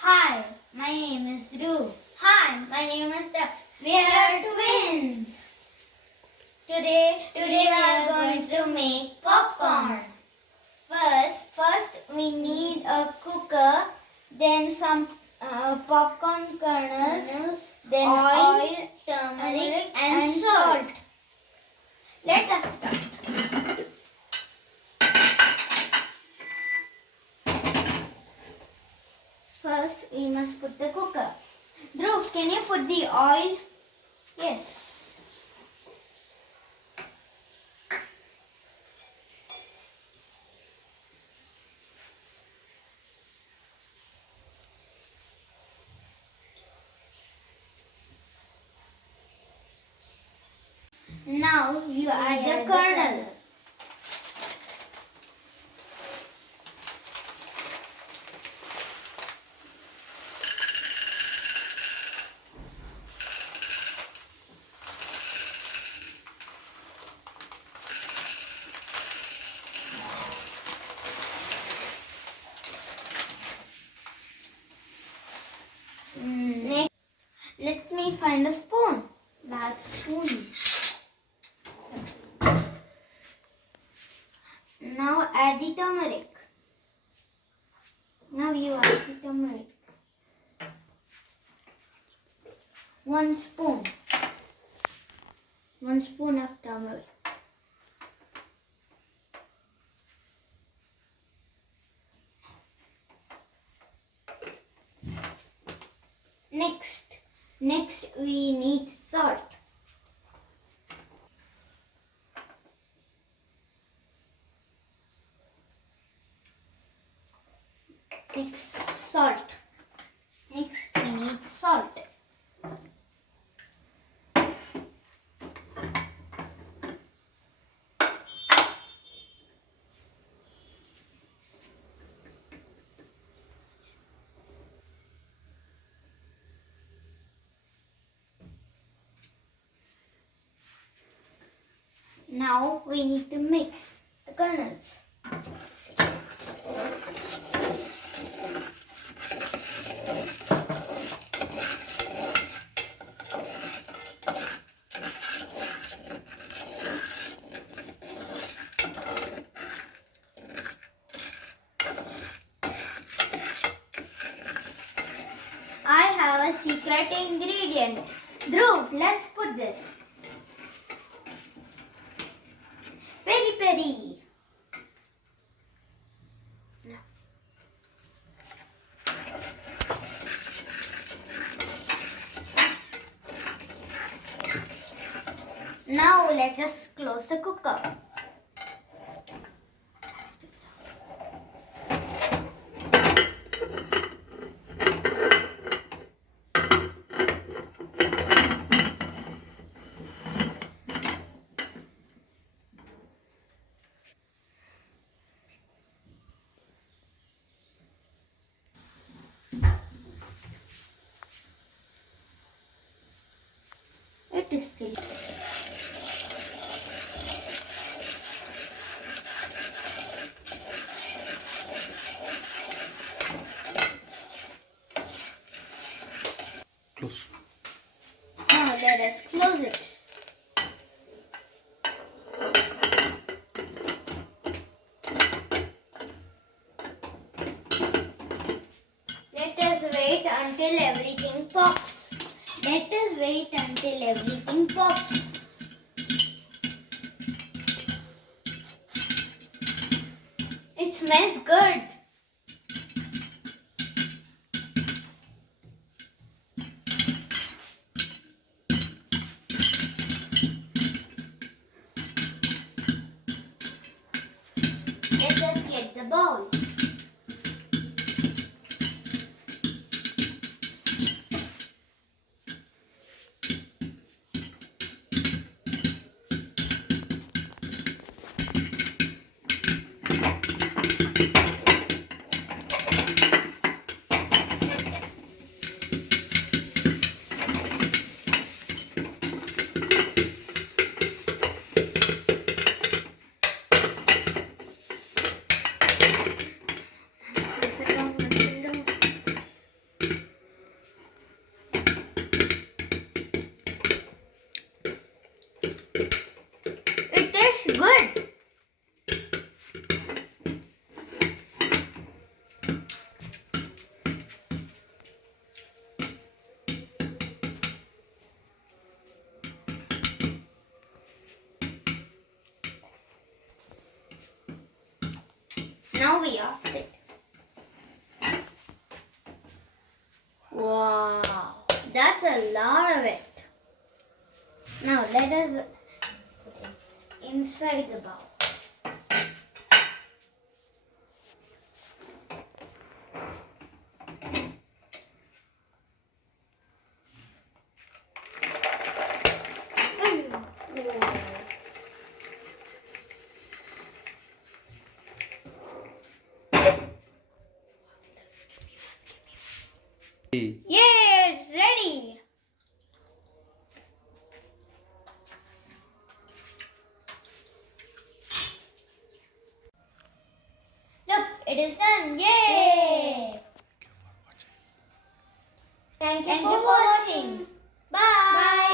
Hi, my name is Dhruv. Hi, my name is Daksh. We are twins. Today we are going to make popcorn. First we need a cooker, then some popcorn kernels, then oil, turmeric and salt. Let us start. First, we must put the cooker. Dhruv, can you put the oil? Yes. Now you add the kernel. Next, let me find a spoon. That spoon. Now add the turmeric. Now you add the turmeric. 1 spoon. 1 spoon of turmeric. Next we need salt. Next we need salt. Now we need to mix the kernels. I have a secret ingredient. Dhruv, let's put this. Peri. Now let us close the cooker. It is still. Close. Now let us close it. Let us wait until everything pops. It smells good. Let us get the bowl. we off it. Wow, that's a lot of it. Now let us inside the bowl. Yeah, it's ready. Look, it is done. Yay! Thank you for watching. Bye.